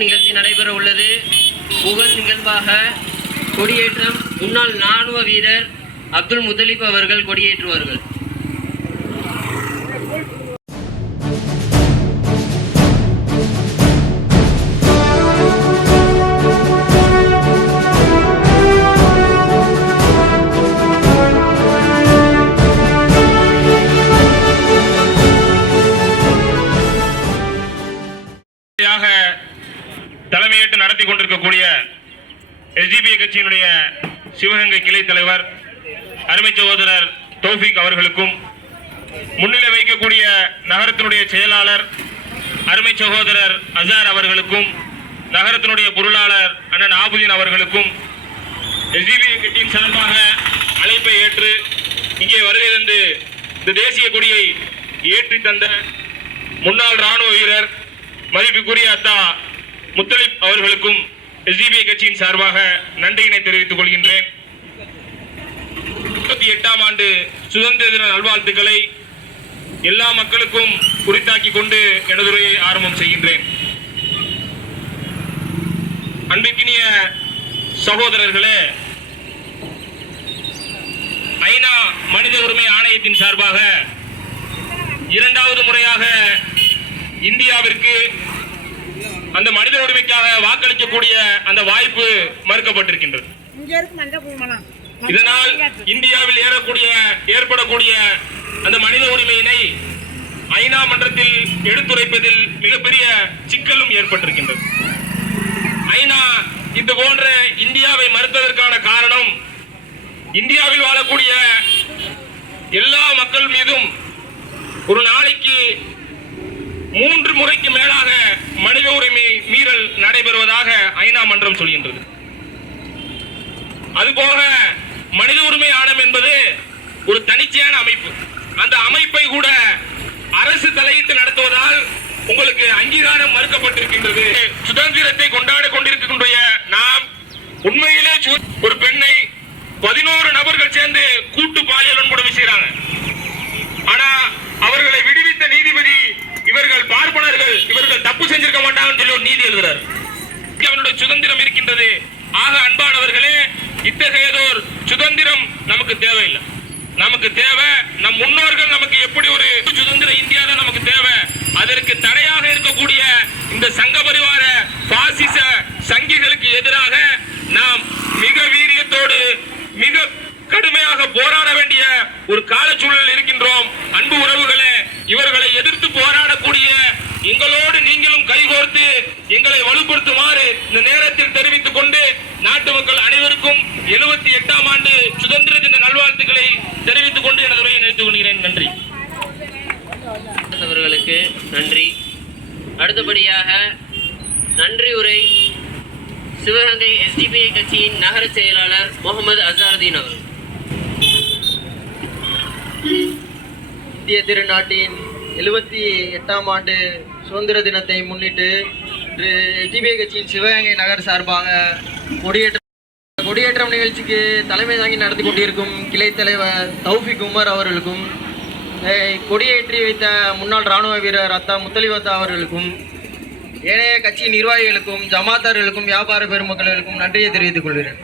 நிகழ்ச்சி நடைபெற உள்ளது. புகழ் நிகழ்வாக கொடியேற்றம் முன்னாள் இராணுவ வீரர் அப்துல் முத்தலிப் அவர்கள் கொடியேற்றுவார்கள். தலைமையேற்று நடத்தி கொண்டிருக்கக்கூடிய எஸ்டிபிஐ கட்சியினுடைய சிவகங்கை கிளை தலைவர் அருமை சகோதரர் தௌஃபிக் அவர்களுக்கும், முன்னிலை வைக்கக்கூடிய நகரத்தினுடைய செயலாளர் அருமை சகோதரர் அசார் அவர்களுக்கும், நகரத்தினுடைய பொருளாளர் அண்ணன் ஆபுதீன் அவர்களுக்கும் எஸ்டிபிஐ கட்சியின் சார்பாக அழைப்பை ஏற்று இங்கே வருகை தந்து இந்த தேசிய கொடியை ஏற்றி தந்த முன்னாள் இராணுவ வீரர் மதிப்புக்குரிய அத்தா முத்தலிப் அவர்களுக்கும் எஸ்டிபிஐ கட்சியின் சார்பாக நன்றியினை தெரிவித்துக் கொள்கின்றேன். 38ஆம் ஆண்டு சுதந்திர தின நல்வாழ்த்துக்களை எல்லா மக்களுக்கும் குறித்தாக்கி கொண்டு எனது உரையை ஆரம்பம் செய்கின்றேன். அன்பிற்கினிய சகோதரர்களே, ஐநா மனித உரிமை ஆணையத்தின் சார்பாக 2வது முறையாக இந்தியாவிற்கு அந்த மனித உரிமைக்காக வாக்களிக்கக்கூடிய அந்த வாய்ப்பு மறுக்கப்பட்டிருக்கின்றது. இதனால் இந்தியாவில் ஏற்படக்கூடிய அந்த மனித உரிமையினை ஐநா மன்றத்தில் எடுத்துரைப்பதில் மிகப்பெரிய சிக்கலும் ஏற்பட்டிருக்கின்றது. ஐநா இது போன்ற இந்தியாவை மறுத்ததற்கான காரணம், இந்தியாவில் வாழக்கூடிய எல்லா மக்கள் மீதும் ஒரு நாளைக்கு 3 முறைக்கு மேலாக மனித உரிமை மீறல் நடைபெறுவதாக ஐநா மன்றம் சொல்கின்றது. அதுபோக மனித உரிமை ஆணையம் என்பது ஒரு தனிச்சையான அமைப்பு. அந்த அமைப்பை கூட அரசு தலையிட்டு நடத்துவதால் உங்களுக்கு அங்கீகாரம் மறுக்கப்பட்டிருக்கின்றது. சுதந்திரத்தை கொண்டாடி கொண்டிருக்கின்ற நாம் உண்மையிலே ஒரு பெண்ணை 11 நபர்கள் சேர்ந்து கூட்டு பாலியல் வன்கொடுமை செய்றாங்க. ஆனா அவர்களை விடுவித்த நீதிபதி இவர்கள் பார்ப்பனர்கள், இவர்கள் தப்பு செஞ்சிருக்க மாட்டாங்கன்னு சொல்லி ஒரு நீதி எழுதுறார். அவனுடைய சுதந்திரம் இருக்கின்றது. ஆக அன்பானவர்களே, இத்தகையதோர் சுதந்திரம் நமக்கு தேவையில்லை. நமக்கு தேவை நம் முன்னோர்கள் நமக்கு எப்படி ஒரு சுதந்திர இந்தியா தான் நமக்கு தேவை. அதற்கு தடையாக இருக்கக்கூடிய இந்த சங்க பரிவார பாசிச சங்கிகளுக்கு எதிராக நாம் மிக வீரியத்தோடு மிக கடுமையாக போராட வேண்டிய ஒரு காலச்சூழல் இருக்கின்றோம். அன்பு உறவுகளே, இவர்களை எதிர்த்து போராடக்கூடிய எங்களோடு நீங்களும் கைகோர்த்து எங்களை வலுப்படுத்துமாறு இந்த நேரத்தில் தெரிவித்துக் கொண்டு நாட்டு மக்கள் அனைவருக்கும் 78ஆம் ஆண்டு சுதந்திர தின நல்வாழ்த்துக்களை தெரிவித்துக் கொண்டு எனது உரையை நிறுத்திக் கொள்கிறேன். நன்றி. அவர்களுக்கு நன்றி. அடுத்தபடியாக நன்றி உரை சிவகங்கை எஸ்டிபிஐ கட்சியின் நகர செயலாளர் முகமது அசாருதீன் அவர்கள். இந்திய திருநாட்டின் 78ஆம் ஆண்டு சுதந்திர தினத்தை முன்னிட்டு இன்று எஸ்டிபிஐ கட்சியின் சிவகங்கை நகர் சார்பாக கொடியேற்றம் நிகழ்ச்சிக்கு தலைமை தாங்கி நடத்தி கொண்டிருக்கும் கிளை தலைவர் தௌஃபிக் உமர் அவர்களுக்கும், கொடியேற்றி வைத்த முன்னாள் இராணுவ வீரர் அத்தா முத்தலிப் அவர்களுக்கும், ஏனைய கட்சி நிர்வாகிகளுக்கும், ஜமாத்தார்களுக்கும், வியாபார பெருமக்களுக்கும் நன்றியை தெரிவித்துக் கொள்கிறேன்.